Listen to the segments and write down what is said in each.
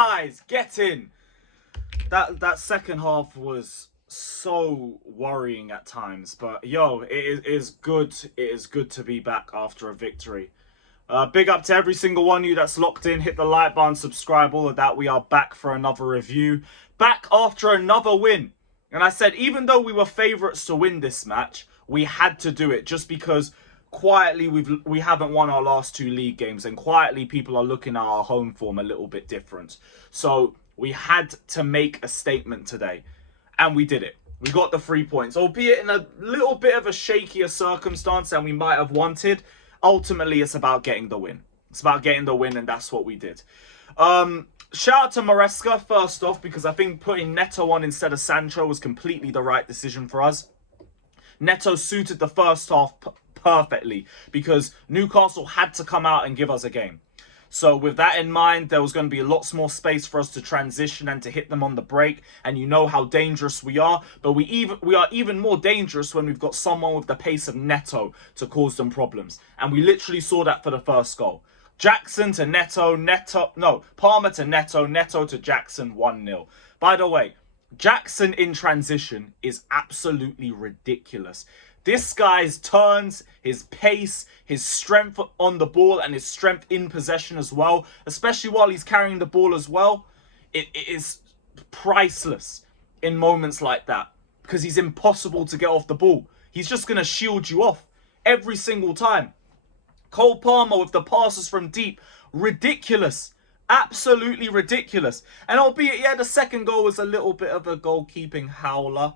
guys, get in. That second half was so worrying at times, but yo, it is good. It is good to be back after a victory. Big up to every single one of you that's locked in. Hit the like button, subscribe, all of that. We are back for another review. Back after another win. And I said, even though we were favourites to win this match, we had to do it just because quietly we haven't won our last two league games, and quietly people are looking at our home form a little bit different. So we had to make a statement today, and we did it. We got the 3 points, albeit in a little bit of a shakier circumstance than we might have wanted. Ultimately, it's about getting the win. It's about getting the win, and that's what we did. Shout out to Maresca first off, because I think putting Neto on instead of Sancho was completely the right decision for us. Neto suited the first half perfectly because Newcastle had to come out and give us a game. So with that in mind, there was going to be lots more space for us to transition and to hit them on the break. And you know how dangerous we are. But we are even more dangerous when we've got someone with the pace of Neto to cause them problems. And we literally saw that for the first goal. Jackson to Neto, Palmer to Neto, Neto to Jackson, 1-0. By the way, Jackson in transition is absolutely ridiculous. This guy's turns, his pace, his strength on the ball, and his strength in possession as well, especially while he's carrying the ball as well, it is priceless in moments like that because he's impossible to get off the ball. He's just going to shield you off every single time. Cole Palmer with the passes from deep, ridiculous. Absolutely ridiculous. And albeit, yeah, the second goal was a little bit of a goalkeeping howler,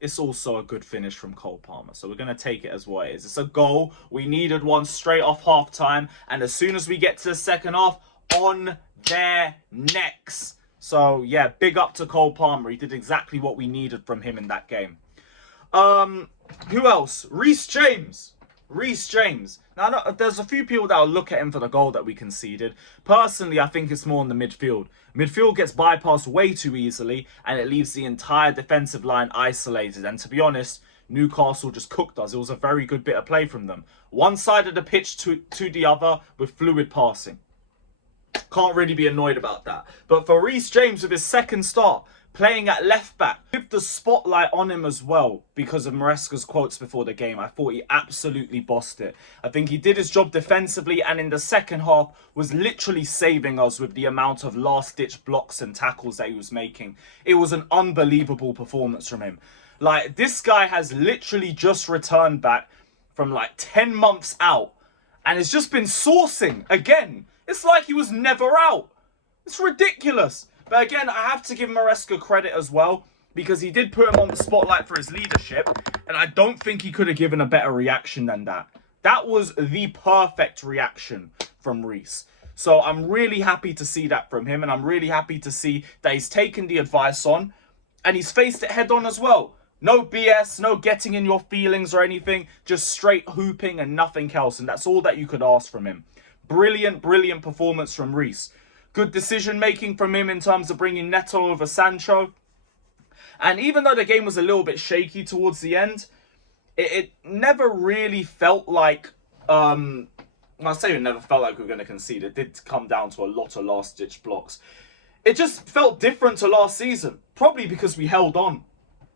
it's also a good finish from Cole Palmer. So we're going to take it as what it is. It's a goal. We needed one straight off half-time. And as soon as we get to the second half, on their necks. So, yeah, big up to Cole Palmer. He did exactly what we needed from him in that game. Who else? Reece James. Reece James. Now, there's a few people that will look at him for the goal that we conceded. Personally, I think it's more in the midfield. Midfield gets bypassed way too easily, and it leaves the entire defensive line isolated. And to be honest, Newcastle just cooked us. It was a very good bit of play from them. One side of the pitch to the other with fluid passing. Can't really be annoyed about that. But for Reece James with his second start, playing at left back, with the spotlight on him as well, because of Maresca's quotes before the game, I thought he absolutely bossed it. I think he did his job defensively, and in the second half was literally saving us with the amount of last-ditch blocks and tackles that he was making. It was an unbelievable performance from him. Like, this guy has literally just returned back from like 10 months out, and has just been sourcing again. It's like he was never out. It's ridiculous. But again, I have to give Maresca credit as well, because he did put him on the spotlight for his leadership, and I don't think he could have given a better reaction than that. That was the perfect reaction from Reece. So I'm really happy to see that from him, and I'm really happy to see that he's taken the advice on, and he's faced it head on as well. No BS, no getting in your feelings or anything, just straight hooping and nothing else, and that's all that you could ask from him. Brilliant, brilliant performance from Reece. Good decision-making from him in terms of bringing Neto over Sancho. And even though the game was a little bit shaky towards the end, it never really felt like... I'll say it never felt like we were going to concede. It did come down to a lot of last-ditch blocks. It just felt different to last season. Probably because we held on.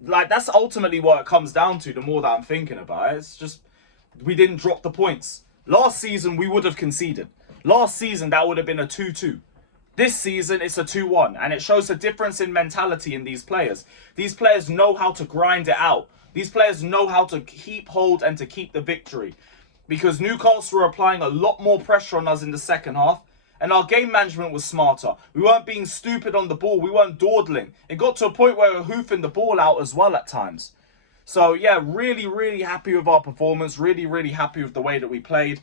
Like, that's ultimately what it comes down to, the more that I'm thinking about it. It's just, we didn't drop the points. Last season, we would have conceded. Last season, that would have been a 2-2. This season, it's a 2-1, and it shows a difference in mentality in these players. These players know how to grind it out. These players know how to keep hold and to keep the victory. Because Newcastle were applying a lot more pressure on us in the second half, and our game management was smarter. We weren't being stupid on the ball. We weren't dawdling. It got to a point where we were hoofing the ball out as well at times. So, yeah, really, really happy with our performance. Really, really happy with the way that we played.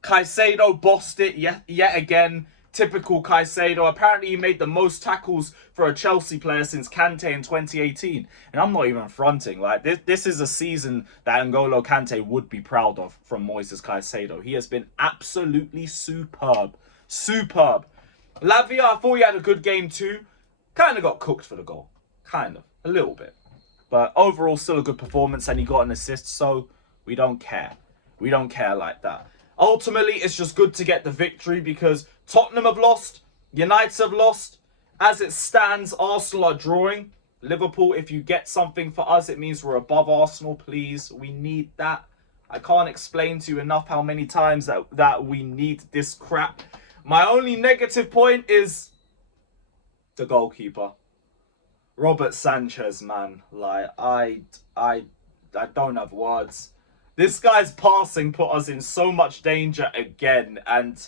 Caicedo bossed it yet again. Typical Caicedo. Apparently, he made the most tackles for a Chelsea player since Kante in 2018. And I'm not even fronting. Like, this is a season that N'Golo Kante would be proud of from Moises Caicedo. He has been absolutely superb. Superb. Lavia, I thought he had a good game too. Kind of got cooked for the goal. Kind of. A little bit. But overall, still a good performance. And he got an assist, so we don't care. We don't care like that. Ultimately, it's just good to get the victory because Tottenham have lost, United have lost, As it stands, Arsenal are drawing. Liverpool, if you get something for us, it means we're above Arsenal, please. We need that. I can't explain to you enough how many times that we need this crap. My only negative point is the goalkeeper. Robert Sanchez, man. Like, I don't have words. This guy's passing put us in so much danger again, and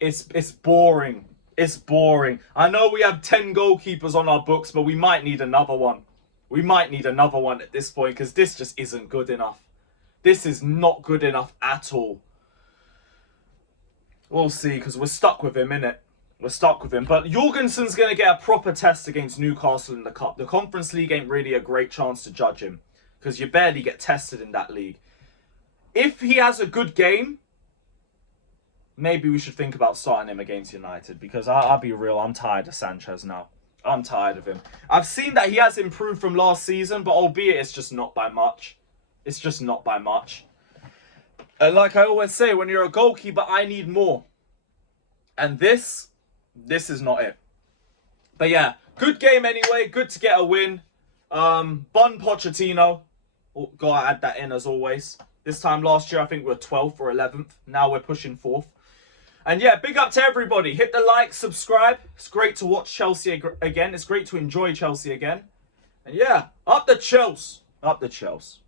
it's boring. It's boring. I know we have 10 goalkeepers on our books, but we might need another one. We might need another one at this point, because this just isn't good enough. This is not good enough at all. We'll see, because we're stuck with him, innit? We're stuck with him. But Jorgensen's going to get a proper test against Newcastle in the Cup. The Conference League ain't really a great chance to judge him, because you barely get tested in that league. If he has a good game, maybe we should think about starting him against United, because I'll be real, I'm tired of Sanchez now. I'm tired of him. I've seen that he has improved from last season, but albeit it's just not by much. It's just not by much. And like I always say, when you're a goalkeeper, I need more. And this is not it. But yeah, good game anyway. Good to get a win. Bun Pochettino. Gotta add that in as always. This time last year, I think we were 12th or 11th. Now we're pushing 4th. And yeah, big up to everybody. Hit the like, subscribe. It's great to watch Chelsea again. It's great to enjoy Chelsea again. And yeah, up the Chelsea. Up the Chelsea.